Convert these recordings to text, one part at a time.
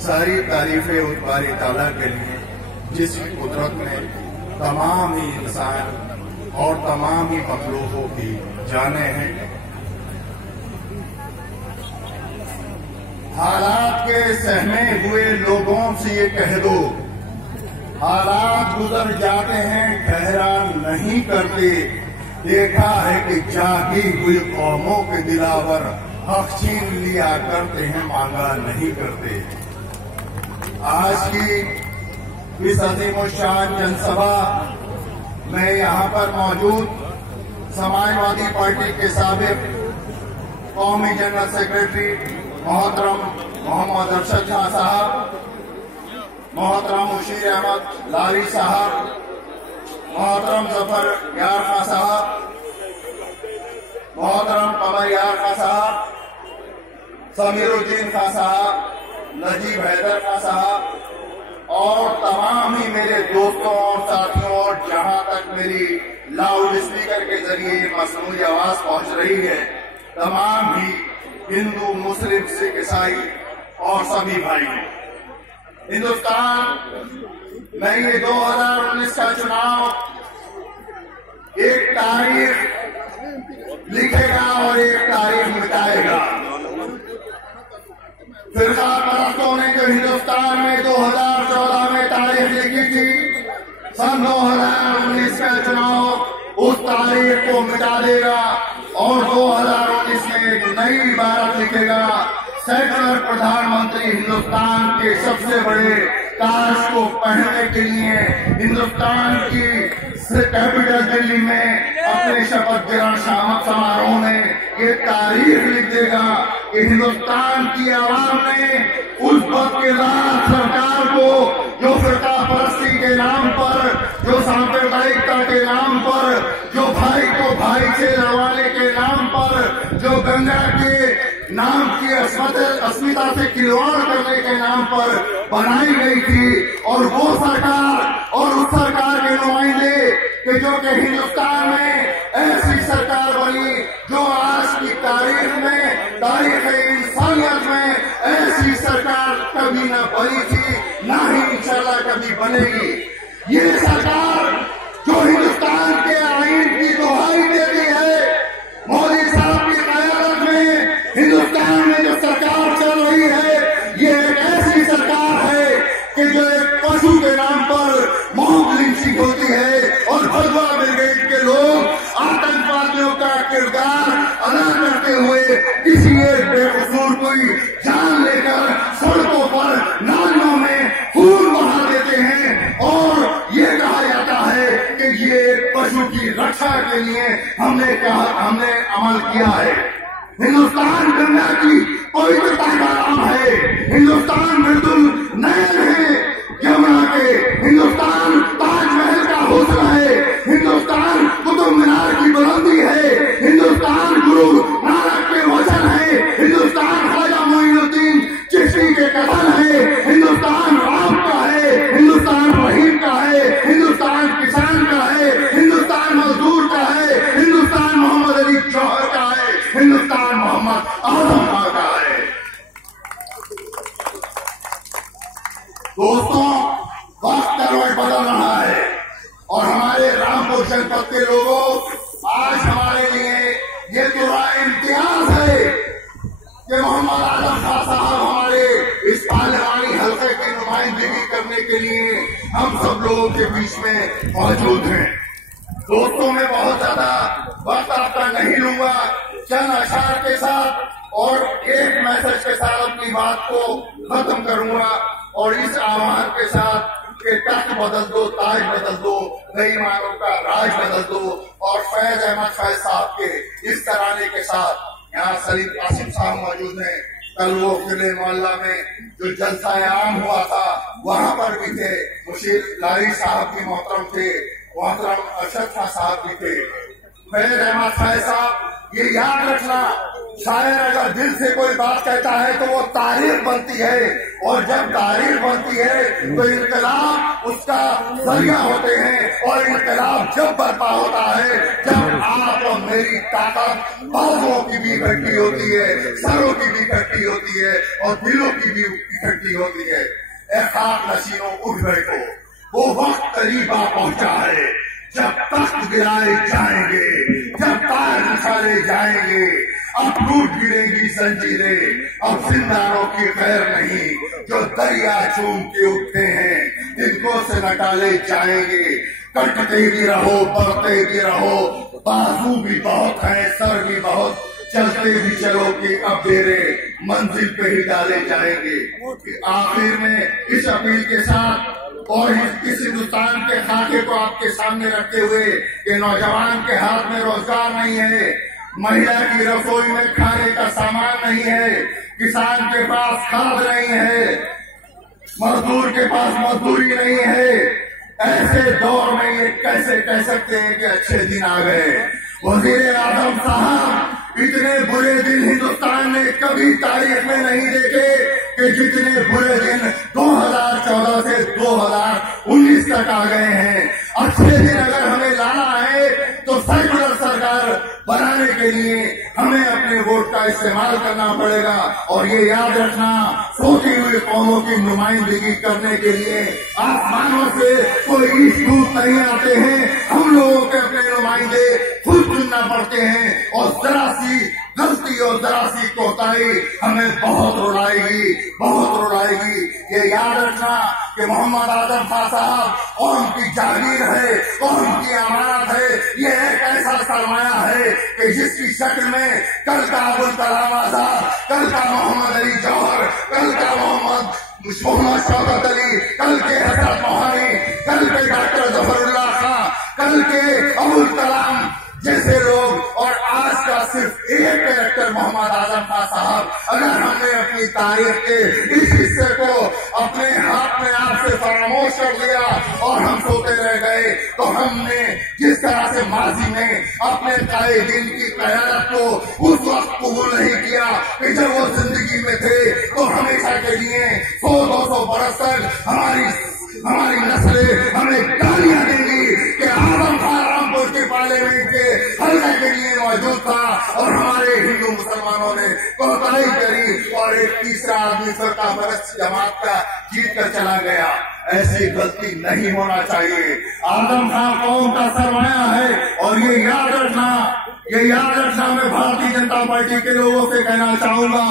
सारी तारीफें उस बारी ताला के लिए जिस कुदरत ने तमाम ही इंसान और तमाम ही मखलूकों की जाने हैं। हालात के सहमे हुए लोगों से ये कह दो, हालात गुजर जाते हैं ठहरा नहीं करते। देखा है कि जागी हुई कौमों के दिलावर हक छीन लिया करते हैं, मांगा नहीं करते। आज की इस अजीमुशान जनसभा में यहाँ पर मौजूद समाजवादी पार्टी के साबिक कौमी जनरल सेक्रेटरी मोहतरम मोहम्मद अरशद खां साहब, मोहतरम मुशीर अहमद लारी साहब, मोहतरम जफर यार खां साहब, मोहतरम कमर यार खां साहब, समीरुद्दीन खां साहब, नजीब हैदर खां साहब और तमाम ही मेरे दोस्तों और साथियों और जहां तक मेरी लाउड स्पीकर के जरिए मसनूई आवाज पहुंच रही है, तमाम ही हिंदू, मुस्लिम, सिख, ईसाई और सभी भाई। हिंदुस्तान में ये 2019 का चुनाव एक तारीख लिखेगा और एक तारीख मिटाएगा। फिरका परस्तों ने जो हिंदुस्तान में 2014 में तारीख लिखी थी, सन 2019 का चुनाव उस तारीख को मिटा देगा और 2019 में एक नई इबारत लिखेगा। सेकुलर प्रधानमंत्री हिंदुस्तान के सबसे बड़े ताज को पहनने के लिए हिंदुस्तान की कैपिटल दिल्ली में अपने शपथ ग्रहण समारोह में ये तारीख लिख देगा कि हिंदुस्तान की आवाम ने उस बदकिरदार सरकार को, जो फिरका परस्ती के नाम पर, जो सांप्रदायिकता के नाम पर, जो भाई को भाई से लड़वाने के नाम पर, जो गंगा के नाम की अस्मिता से खिलवाड़ करने के नाम पर बनाई गई थी। और वो सरकार और उस सरकार के नुमाइंदे कि जो कि हिंदुस्तान में ऐसी सरकार बनी जो आज की तारीख में, तारीख इंसानियत में ऐसी सरकार कभी न बनी थी, ना ही इंशाल्लाह कभी बनेगी। ये सरकार जो हिंदुस्तान के आईन की दुहाई देती है, मोदी साहब की क़यादत में हिंदुस्तान में जो सरकार चल रही है, ये एक ऐसी सरकार है कि जो एक पशु के नाम पर मॉब लिंचिंग होती है और भगवा ब्रिगेड के लोग आतंकवादियों का किरदार अदा करते हुए किसी एक बेकसूर कोई जान लेकर सड़कों पर, नालियों में खून बहा देते हैं और ये कहा जाता है कि ये पशु की रक्षा के लिए हमने अमल किया है। हिंदुस्तान गंगा की पवित्रता का नाम है, हिंदुस्तान मृदुल नयन है यमुना के, हिंदुस्तान ताजमहल का हुस्न है, हिंदुस्तान कुतुब मीनार की बुलंदी है, हिंदुस्तान गुरु नानक के वचन है, हिंदुस्तान ख्वाजा मोइनुद्दीन चिश्ती के कथन है, हिंदुस्तान राम का है, हिंदुस्तान रहीम का है, हिंदुस्तान किसान का है, हिंदुस्तान मजदूर का है, हिंदुस्तान मोहम्मद अली जौहर का है, हिंदुस्तान मोहम्मद आजम खां का है। दोस्तों, वक्त करवट बदल रहा है और हमारे रामपुर जनपद के लोगों, आज हमारे लिए ये पूरा इम्तियाज है कि मोहम्मद आजम खां साहब हमारे इस पार्लिमानी हल्के की नुमाइंदगी करने के लिए हम सब लोगों के बीच में मौजूद हैं। दोस्तों, मैं बहुत ज्यादा वक्त आपका नहीं लूंगा, चंद अशार के साथ और एक मैसेज के साथ अपनी बात को खत्म करूंगा और इस आह्वान के साथ कि तख्त बदल दो, ताज बदल दो, बेईमानों का राज बदल दो और फैज अहमद फैज साहब के इस तराने के साथ यहाँ सलीम कासिम साहब मौजूद हैं। कल वो किले मोहल्ला में जो जलसा आम हुआ था वहां पर भी थे, मुशीर लारी साहब भी मोहतरम थे, मोहतरम अरशद खां साहब भी थे। फैज अहमद फैज साहब, ये याद रखना शायर अगर दिल से कोई बात कहता है तो वो तारीफ बनती है, और जब तारीफ बनती है तो इनकलाब उसका जरिया होते हैं। और इनकलाब जब बर्पा होता है जब आप और मेरी ताकत बाजुओं की भी इकट्ठी होती है, सरों की भी इकट्ठी होती है, और दिलों की भी इकट्ठी होती है। ए खाक नशीनों उठ बैठो, वो वक्त करीब आ पहुंचा है जब तख्त गिराए जाएंगे, जब तार उछाले जाएंगे। अब टूट गिरेगी जंजीरें, अब जिंदारों की खैर नहीं, जो दरिया चूम के उठते हैं तिनकों से न टाले जाएंगे। कटते भी रहो, बढ़ते भी रहो, बाजू भी बहुत है, सर भी बहुत, चलते भी चलो कि अब डेरे मंजिल पे ही डाले जाएंगे। आखिर में इस अपील के साथ और इस हिंदुस्तान के खाके को आपके सामने रखते हुए कि नौजवान के हाथ में रोजगार नहीं है, महिला की रसोई में खाने का सामान नहीं है, किसान के पास खाद नहीं है, मजदूर के पास मजदूरी नहीं है, ऐसे दौर में ये कैसे कह सकते हैं कि अच्छे दिन आ गए। वजीर आजम साहब, इतने बुरे दिन हिंदुस्तान ने कभी तारीख में नहीं देखे कि जितने बुरे दिन 2014 से 2019 तक आ गए हैं। अच्छे दिन अगर हमें लाना है तो सेकुलर सरकार बनाने के लिए हमें अपने वोट का इस्तेमाल करना पड़ेगा। और ये याद रखना, सोती हुई कौमों की नुमाइंदगी करने के लिए आसमानों से कोई दूत नहीं आते हैं, हम लोगों के अपने नुमाइंदे खुद चुनना पड़ते हैं। और जरा सी गलती और जरा सी कोताही हमें बहुत रुलाएगी, बहुत रुलाएगी। ये याद रखना कि मोहम्मद आजम खान साहब कौम की जागीर है, कौम की अमानत है। ये एक ऐसा सरमाया है कि जिसकी शक्ल में कल का अबुल कलाम आजाद, कल का मोहम्मद अली जौहर, कल का मोहम्मद शौकत अली, कल के हजरत मोहानी, कल के डॉक्टर जफरुल्लाह खां, कल के अबुल कलाम जैसे लोग, और आज का सिर्फ एक कैरेक्टर मोहम्मद आजम खान साहब। अगर हमने अपनी तारीख के इस हिस्से को अपने हाथ में आपसे फरामोश कर दिया और हम सोते रह गए, तो हमने जिस तरह से माजी में अपने कायदीन की क़यादत को उस वक्त कबूल नहीं किया कि जब वो जिंदगी में थे, तो हमेशा के लिए 100-200 बरस तक हमारी नस्लें हमें गालियां देंगी कि आजम खान रामपुर के पार्लियामेंट के हल्के के लिए मौजूद था और हमारे हिंदू मुसलमानों ने कोताही करी और एक तीसरा आदमी सरकार परस्त जमात का जीत कर चला गया। ऐसी गलती नहीं होना चाहिए। आजम खान कौम का सरमाया है, और ये याद रखना मैं भारतीय जनता पार्टी के लोगों से कहना चाहूंगा,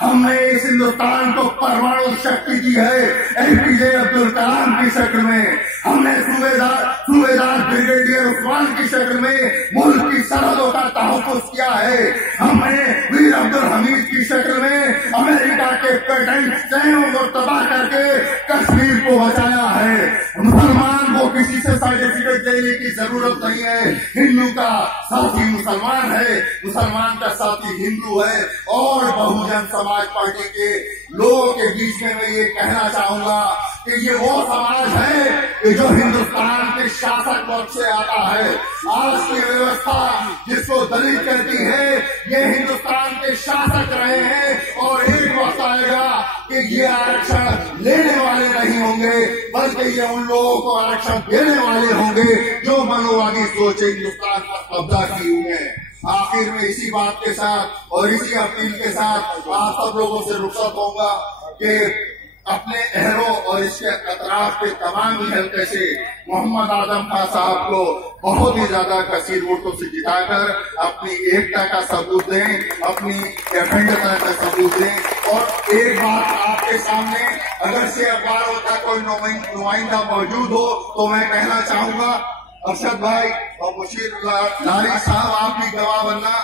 हमने इस हिंदुस्तान को परमाणु शक्ति दी है एपीजे अब्दुल कलाम की शक्ल में, हमने सूबेदार ब्रिगेडियर उस्मान की शक्ल में मुल्क की सरहदों का तहफ़्फ़ुज़ किया है, हमने वीर अब्दुल हमीद की शक्ल में अमेरिका के पेटेंट चैनों को तबाह करके कश्मीर को बचाया है। मुसलमान को किसी से सर्टिफिकेट देने की जरूरत नहीं है, हिंदू का साथी मुसलमान है, मुसलमान का साथी हिंदू है। और बहुजन समाज पार्टी के लोगों के बीच में मैं ये कहना चाहूंगा कि ये वो समाज है कि जो हिंदुस्तान के शासक वर्ग से आता है। आज की व्यवस्था जिसको दलित करती है, ये हिंदुस्तान के शासक रहे हैं, और एक वक्त आएगा कि ये आरक्षण लेने वाले नहीं होंगे, बल्कि ये उन लोगों को आरक्षण देने वाले होंगे जो मनोवादी सोच हिंदुस्तान पर कब्जा किए हुए हैं। आखिर में इसी बात के साथ और इसी अपील के साथ आप सब लोगों से रुखसत होगा कि अपने अहरों और इसके अतराफ के तमाम ही हल्के से मोहम्मद आजम खान साहब को बहुत ही ज्यादा कसीर वोटों से जिताकर अपनी एकता का सबूत दें, अपनी अखंडता का सबूत दें। और एक बात आपके सामने, अगर से अखबारों का कोई नुमाइंदा मौजूद हो तो मैं कहना चाहूंगा, अरशद भाई और मुशीर लारी साहब, आप भी गवाह बनना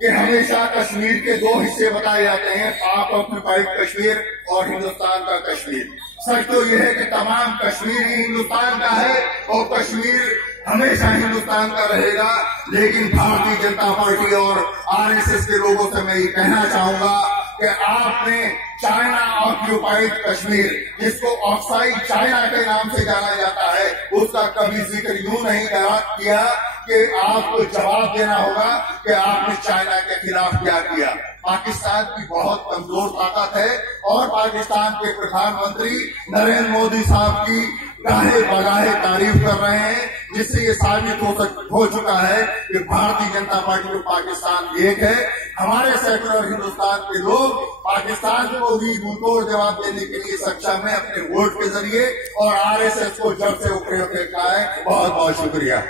कि हमेशा कश्मीर के दो हिस्से बताए जाते हैं, पाक ऑक्यूपाइड कश्मीर और हिंदुस्तान का कश्मीर। सच तो यह है कि तमाम कश्मीर ही हिंदुस्तान का है और कश्मीर हमेशा हिंदुस्तान का रहेगा। लेकिन भारतीय जनता पार्टी और आरएसएस के लोगों से मैं ये कहना चाहूंगा कि आपने चाइना ऑक्यूपाइड कश्मीर, जिसको ऑक्साइड चाइना के नाम से जाना जाता है, उसका कभी जिक्र यूं नहीं किया कि आपको जवाब देना होगा कि आपने चाइना के खिलाफ क्या किया। पाकिस्तान की बहुत कमजोर ताकत है और पाकिस्तान के प्रधानमंत्री नरेंद्र मोदी साहब की गाहे बगाहे तारीफ कर रहे हैं, जिससे ये साबित हो चुका है कि भारतीय जनता पार्टी और पाकिस्तान एक है। हमारे सेकुलर हिंदुस्तान के लोग पाकिस्तान को भी मुंहतोड़ जवाब देने के लिए सक्षम है अपने वोट के जरिए, और आरएसएस को जड़ से उखड़े फेंकना है। बहुत बहुत शुक्रिया।